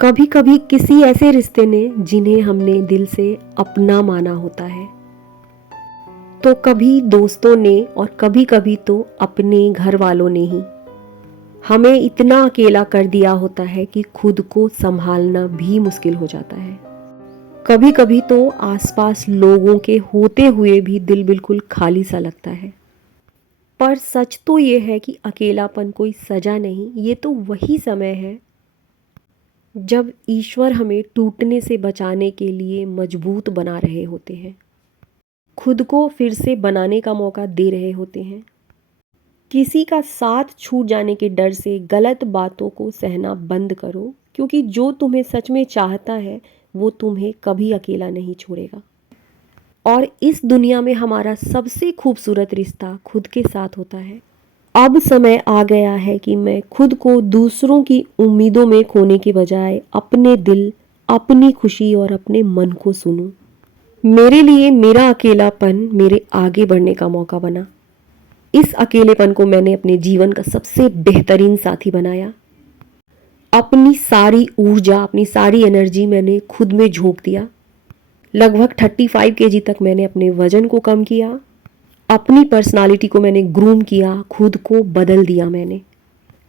कभी कभी किसी ऐसे रिश्ते ने जिन्हें हमने दिल से अपना माना होता है, तो कभी दोस्तों ने और कभी कभी तो अपने घर वालों ने ही हमें इतना अकेला कर दिया होता है कि खुद को संभालना भी मुश्किल हो जाता है। कभी कभी तो आसपास लोगों के होते हुए भी दिल बिल्कुल खाली सा लगता है। पर सच तो ये है कि अकेलापन कोई सजा नहीं, ये तो वही समय है जब ईश्वर हमें टूटने से बचाने के लिए मजबूत बना रहे होते हैं, खुद को फिर से बनाने का मौका दे रहे होते हैं। किसी का साथ छूट जाने के डर से गलत बातों को सहना बंद करो, क्योंकि जो तुम्हें सच में चाहता है वो तुम्हें कभी अकेला नहीं छोड़ेगा। और इस दुनिया में हमारा सबसे खूबसूरत रिश्ता खुद के साथ होता है। अब समय आ गया है कि मैं खुद को दूसरों की उम्मीदों में खोने के बजाय अपने दिल, अपनी खुशी और अपने मन को सुनूं। मेरे लिए मेरा अकेलापन मेरे आगे बढ़ने का मौका बना। इस अकेलेपन को मैंने अपने जीवन का सबसे बेहतरीन साथी बनाया। अपनी सारी ऊर्जा, अपनी सारी एनर्जी मैंने खुद में झोंक दिया। लगभग 35 kg तक मैंने अपने वजन को कम किया। अपनी पर्सनालिटी को मैंने ग्रूम किया, खुद को बदल दिया मैंने।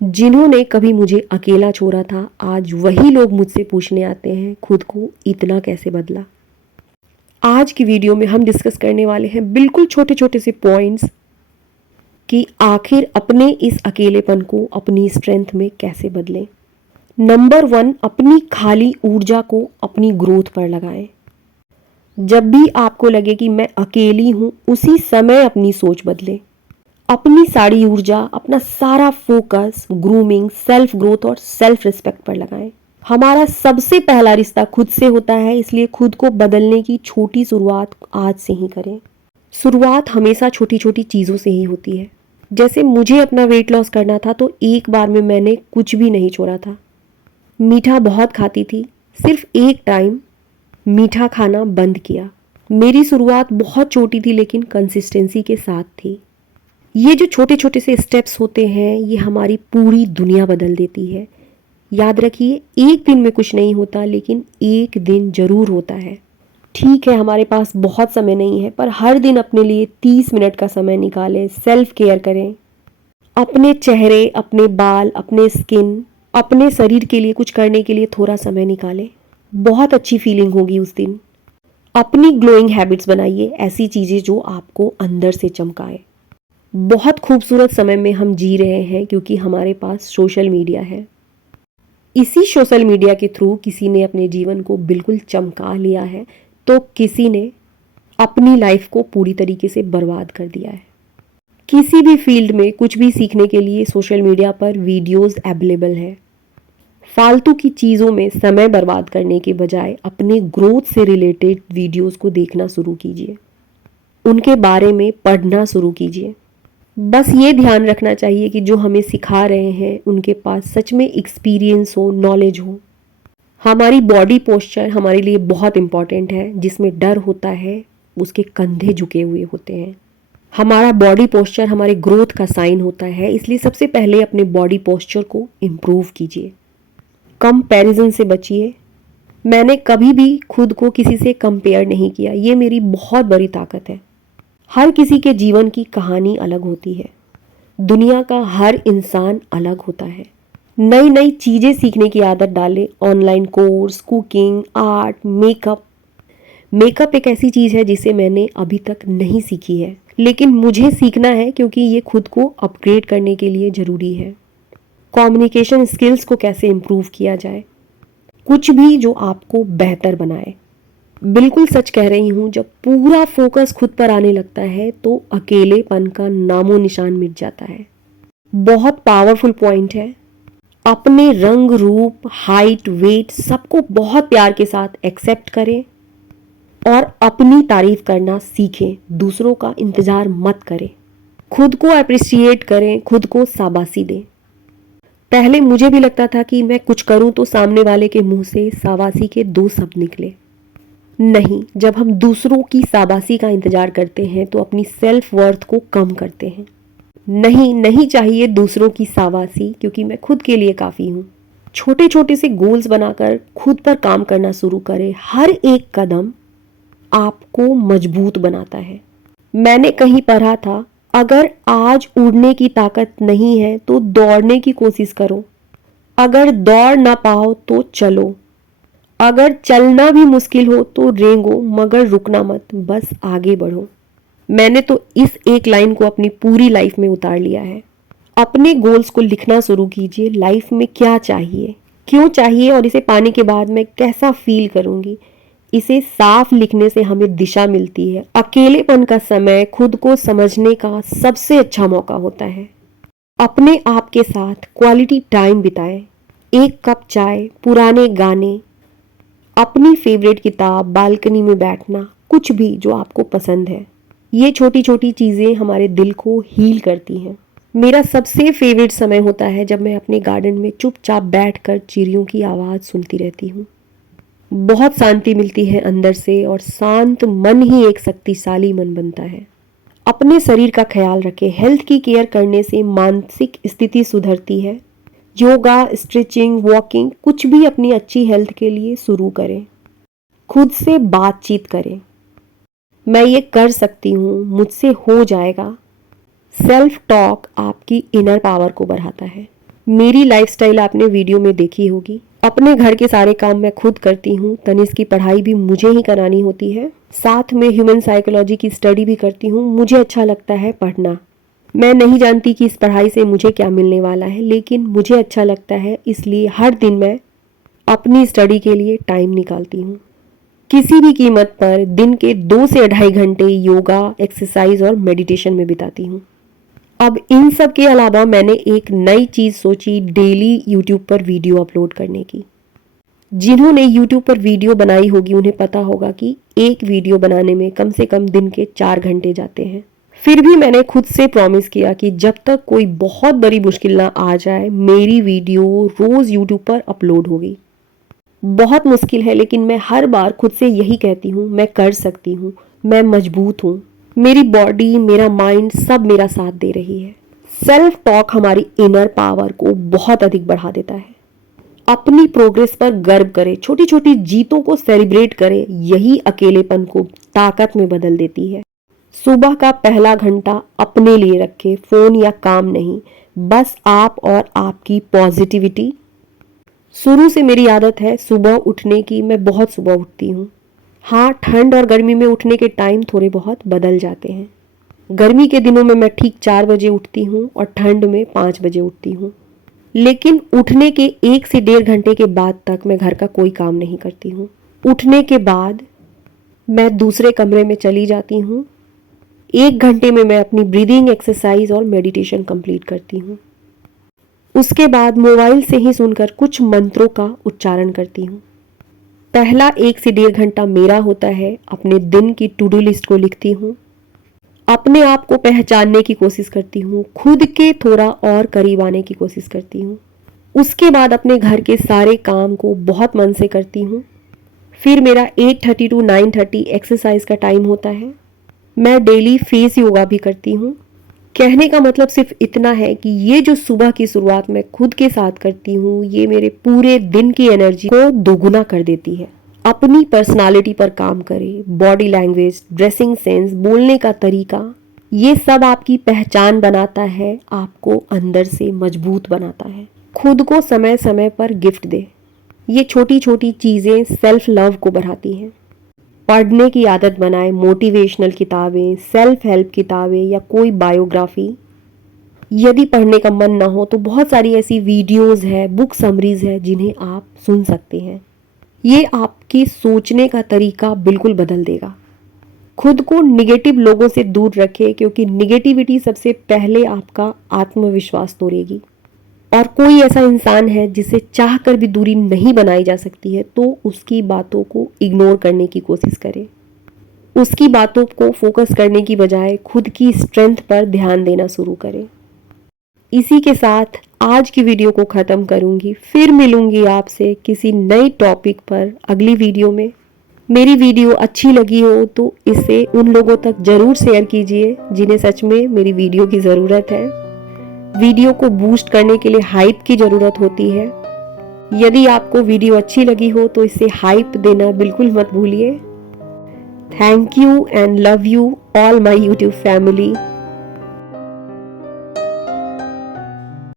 जिन्होंने कभी मुझे अकेला छोड़ा था, आज वही लोग मुझसे पूछने आते हैं खुद को इतना कैसे बदला। आज की वीडियो में हम डिस्कस करने वाले हैं बिल्कुल छोटे छोटे से पॉइंट्स कि आखिर अपने इस अकेलेपन को अपनी स्ट्रेंथ में कैसे बदलें। नंबर 1, अपनी खाली ऊर्जा को अपनी ग्रोथ पर लगाएं। जब भी आपको लगे कि मैं अकेली हूं, उसी समय अपनी सोच बदलें। अपनी सारी ऊर्जा, अपना सारा फोकस ग्रूमिंग, सेल्फ ग्रोथ और सेल्फ रिस्पेक्ट पर लगाएं। हमारा सबसे पहला रिश्ता खुद से होता है, इसलिए खुद को बदलने की छोटी शुरुआत आज से ही करें। शुरुआत हमेशा छोटी छोटी चीज़ों से ही होती है। जैसे मुझे अपना वेट लॉस करना था, तो एक बार में मैंने कुछ भी नहीं छोड़ा था। मीठा बहुत खाती थी, सिर्फ एक टाइम मीठा खाना बंद किया। मेरी शुरुआत बहुत छोटी थी, लेकिन कंसिस्टेंसी के साथ थी। ये जो छोटे छोटे से स्टेप्स होते हैं, ये हमारी पूरी दुनिया बदल देती है। याद रखिए, एक दिन में कुछ नहीं होता, लेकिन एक दिन जरूर होता है। ठीक है, हमारे पास बहुत समय नहीं है, पर हर दिन अपने लिए 30 मिनट का समय निकालें। सेल्फ केयर करें। अपने चेहरे, अपने बाल, अपने स्किन, अपने शरीर के लिए कुछ करने के लिए थोड़ा समय निकालें। बहुत अच्छी फीलिंग होगी उस दिन। अपनी ग्लोइंग हैबिट्स बनाइए, ऐसी चीज़ें जो आपको अंदर से चमकाए। बहुत खूबसूरत समय में हम जी रहे हैं, क्योंकि हमारे पास सोशल मीडिया है। इसी सोशल मीडिया के थ्रू किसी ने अपने जीवन को बिल्कुल चमका लिया है, तो किसी ने अपनी लाइफ को पूरी तरीके से बर्बाद कर दिया है। किसी भी फील्ड में कुछ भी सीखने के लिए सोशल मीडिया पर वीडियोस अवेलेबल है। फालतू की चीज़ों में समय बर्बाद करने के बजाय अपने ग्रोथ से रिलेटेड वीडियोस को देखना शुरू कीजिए, उनके बारे में पढ़ना शुरू कीजिए। बस ये ध्यान रखना चाहिए कि जो हमें सिखा रहे हैं उनके पास सच में एक्सपीरियंस हो, नॉलेज हो। हमारी बॉडी पोस्चर हमारे लिए बहुत इम्पॉर्टेंट है। जिसमें डर होता है, उसके कंधे झुके हुए होते हैं। हमारा बॉडी पोस्चर हमारे ग्रोथ का साइन होता है, इसलिए सबसे पहले अपने बॉडी पोस्चर को इम्प्रूव कीजिए। कंपैरिजन से बचिए। मैंने कभी भी खुद को किसी से कंपेयर नहीं किया, ये मेरी बहुत बड़ी ताकत है। हर किसी के जीवन की कहानी अलग होती है। दुनिया का हर इंसान अलग होता है। नई नई चीज़ें सीखने की आदत डालें। Online course, cooking, art, makeup. Makeup एक ऐसी चीज़ है जिसे मैंने अभी तक नहीं सीखी है, लेकिन मुझे सीखना है, क्योंकि ये खुद को अपग्रेड करने के लिए ज़रूरी है। कम्युनिकेशन स्किल्स को कैसे इम्प्रूव किया जाए, कुछ भी जो आपको बेहतर बनाए। बिल्कुल सच कह रही हूँ, जब पूरा फोकस खुद पर आने लगता है तो अकेलेपन का नामो निशान मिट जाता है। बहुत पावरफुल पॉइंट है। अपने रंग, रूप, हाइट, वेट सबको बहुत प्यार के साथ एक्सेप्ट करें और अपनी तारीफ करना सीखें। दूसरों का इंतजार मत करें। खुद को अप्रिशिएट करें, खुद को शाबाशी दें। पहले मुझे भी लगता था कि मैं कुछ करूं तो सामने वाले के मुंह से शाबाशी के 2 शब्द निकले। नहीं, जब हम दूसरों की शाबाशी का इंतजार करते हैं तो अपनी सेल्फ वर्थ को कम करते हैं। नहीं चाहिए दूसरों की शाबाशी, क्योंकि मैं खुद के लिए काफ़ी हूँ। छोटे छोटे से गोल्स बनाकर खुद पर काम करना शुरू करें। हर एक कदम आपको मजबूत बनाता है। मैंने कहीं पढ़ा था, अगर आज उड़ने की ताकत नहीं है तो दौड़ने की कोशिश करो, अगर दौड़ ना पाओ तो चलो, अगर चलना भी मुश्किल हो तो रेंगो मगर रुकना मत, बस आगे बढ़ो। मैंने तो इस एक लाइन को अपनी पूरी लाइफ में उतार लिया है। अपने गोल्स को लिखना शुरू कीजिए। लाइफ में क्या चाहिए, क्यों चाहिए और इसे पाने के बाद मैं कैसा फील करूंगी। इसे साफ लिखने से हमें दिशा मिलती है। अकेलेपन का समय खुद को समझने का सबसे अच्छा मौका होता है। अपने आप के साथ क्वालिटी टाइम बिताएं। एक कप चाय, पुराने गाने, अपनी फेवरेट किताब, बालकनी में बैठना, कुछ भी जो आपको पसंद है। ये छोटी छोटी चीज़ें हमारे दिल को हील करती हैं। मेरा सबसे फेवरेट समय होता है जब मैं अपने गार्डन में चुपचाप बैठकर चिड़ियों की आवाज़ सुनती रहती हूँ। बहुत शांति मिलती है अंदर से और शांत मन ही एक शक्तिशाली मन बनता है। अपने शरीर का ख्याल रखें। हेल्थ की केयर करने से मानसिक स्थिति सुधरती है। योगा, स्ट्रेचिंग, वॉकिंग, कुछ भी अपनी अच्छी हेल्थ के लिए शुरू करें। खुद से बातचीत करें। मैं ये कर सकती हूँ, मुझसे हो जाएगा। सेल्फ टॉक आपकी इनर पावर को बढ़ाता है। मेरी लाइफस्टाइल आपने वीडियो में देखी होगी। अपने घर के सारे काम मैं खुद करती हूँ। तनिष्क की पढ़ाई भी मुझे ही करानी होती है। साथ में ह्यूमन साइकोलॉजी की स्टडी भी करती हूँ। मुझे अच्छा लगता है पढ़ना। मैं नहीं जानती कि इस पढ़ाई से मुझे क्या मिलने वाला है, लेकिन मुझे अच्छा लगता है, इसलिए हर दिन मैं अपनी स्टडी के लिए टाइम निकालती हूँ। किसी भी कीमत पर दिन के 2 से 2.5 घंटे योगा, एक्सरसाइज और मेडिटेशन में बिताती हूँ। अब इन सब के अलावा मैंने एक नई चीज़ सोची, डेली यूट्यूब पर वीडियो अपलोड करने की। जिन्होंने यूट्यूब पर वीडियो बनाई होगी उन्हें पता होगा कि एक वीडियो बनाने में कम से कम दिन के 4 घंटे जाते हैं। फिर भी मैंने खुद से प्रॉमिस किया कि जब तक कोई बहुत बड़ी मुश्किल ना आ जाए, मेरी वीडियो रोज़ यूट्यूब पर अपलोड होगी। बहुत मुश्किल है, लेकिन मैं हर बार खुद से यही कहती हूँ, मैं कर सकती हूँ, मैं मजबूत हूँ। मेरी बॉडी, मेरा माइंड सब मेरा साथ दे रही है। सेल्फ टॉक हमारी इनर पावर को बहुत अधिक बढ़ा देता है। अपनी प्रोग्रेस पर गर्व करें। छोटी छोटी जीतों को सेलिब्रेट करें। यही अकेलेपन को ताकत में बदल देती है। सुबह का पहला घंटा अपने लिए रखें, फोन या काम नहीं, बस आप और आपकी पॉजिटिविटी। शुरू से मेरी आदत है सुबह उठने की। मैं बहुत सुबह उठती हूँ। हाँ, ठंड और गर्मी में उठने के टाइम थोड़े बहुत बदल जाते हैं। गर्मी के दिनों में मैं ठीक 4 बजे उठती हूँ और ठंड में 5 बजे उठती हूँ। लेकिन उठने के 1 से 1.5 घंटे के बाद तक मैं घर का कोई काम नहीं करती हूँ। उठने के बाद मैं दूसरे कमरे में चली जाती हूँ। 1 घंटे में मैं अपनी ब्रीदिंग एक्सरसाइज और मेडिटेशन कंप्लीट करती हूँ। उसके बाद मोबाइल से ही सुनकर कुछ मंत्रों का उच्चारण करती हूँ। पहला 1 से 1.5 घंटा मेरा होता है। अपने दिन की टू डू लिस्ट को लिखती हूँ। अपने आप को पहचानने की कोशिश करती हूँ। खुद के थोड़ा और करीब आने की कोशिश करती हूँ। उसके बाद अपने घर के सारे काम को बहुत मन से करती हूँ। फिर मेरा 8:30 to 9:30 एक्सरसाइज का टाइम होता है। मैं डेली फेस योगा भी करती हूँ। कहने का मतलब सिर्फ इतना है कि ये जो सुबह की शुरुआत मैं खुद के साथ करती हूँ, ये मेरे पूरे दिन की एनर्जी को दोगुना कर देती है। अपनी पर्सनालिटी पर काम करें। बॉडी लैंग्वेज, ड्रेसिंग सेंस, बोलने का तरीका, ये सब आपकी पहचान बनाता है, आपको अंदर से मजबूत बनाता है। खुद को समय समय पर गिफ्ट दे। ये छोटी छोटी चीज़ें सेल्फ लव को बढ़ाती हैं। पढ़ने की आदत बनाएं। मोटिवेशनल किताबें, सेल्फ हेल्प किताबें या कोई बायोग्राफी। यदि पढ़ने का मन ना हो तो बहुत सारी ऐसी वीडियोस है, बुक समरीज है जिन्हें आप सुन सकते हैं। ये आपकी सोचने का तरीका बिल्कुल बदल देगा। खुद को निगेटिव लोगों से दूर रखें, क्योंकि निगेटिविटी सबसे पहले आपका आत्मविश्वास तोड़ेगी। और कोई ऐसा इंसान है जिसे चाह कर भी दूरी नहीं बनाई जा सकती है, तो उसकी बातों को इग्नोर करने की कोशिश करें। उसकी बातों को फोकस करने की बजाय खुद की स्ट्रेंथ पर ध्यान देना शुरू करें। इसी के साथ आज की वीडियो को ख़त्म करूंगी। फिर मिलूंगी आपसे किसी नए टॉपिक पर अगली वीडियो में। मेरी वीडियो अच्छी लगी हो तो इसे उन लोगों तक ज़रूर शेयर कीजिए जिन्हें सच में मेरी वीडियो की ज़रूरत है। वीडियो को बूस्ट करने के लिए हाइप की ज़रूरत होती है। यदि आपको वीडियो अच्छी लगी हो तो इसे हाइप देना बिल्कुल मत भूलिए। Thank you and love you all my YouTube family.